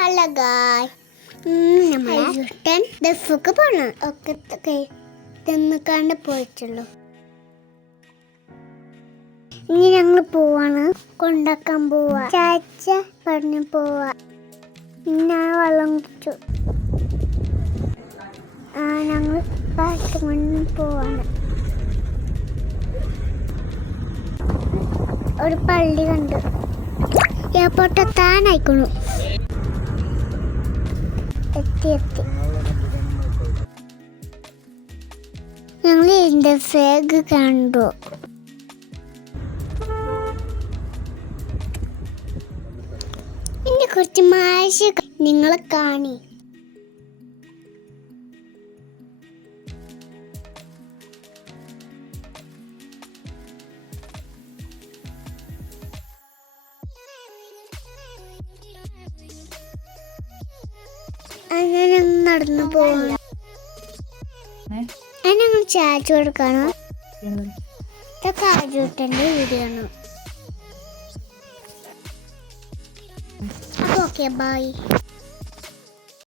Hello ഗായ്, നമ്മളെ ദഫൊക്കെ പോണം ഒക്കെ തിന്നിക്കാണ്ട് പോയിട്ടുള്ളൂ. ഇനി ഞങ്ങൾ പോവാണ്, കൊണ്ടാക്കാൻ പോവാ. ചാച്ച പറഞ്ഞു പോവാ. ഞാൻ വെള്ളം കുടിച്ചു. ഞങ്ങൾ കാട്ടുമണ്ണിൽ പോവാണ്. ഒരു പള്ളി കണ്ട് എയർപോർട്ട് എത്താനായിക്കണു. എത്തി ഞങ്ങൾ ഇതിന്റെ ഫ്ലാഗ് കണ്ടു. പിന്നെ കുറച്ച് മാഷ് നിങ്ങളെ കാണി. അങ്ങനെ നടന്നു പോവാണ്. ഞങ്ങൾ ചാച്ചു കൊടുക്കാണ്. കാജൂട്ടൻ്റെ വീഡിയോ ആണ്. അപ്പോൾ ഓക്കെ, ബൈ.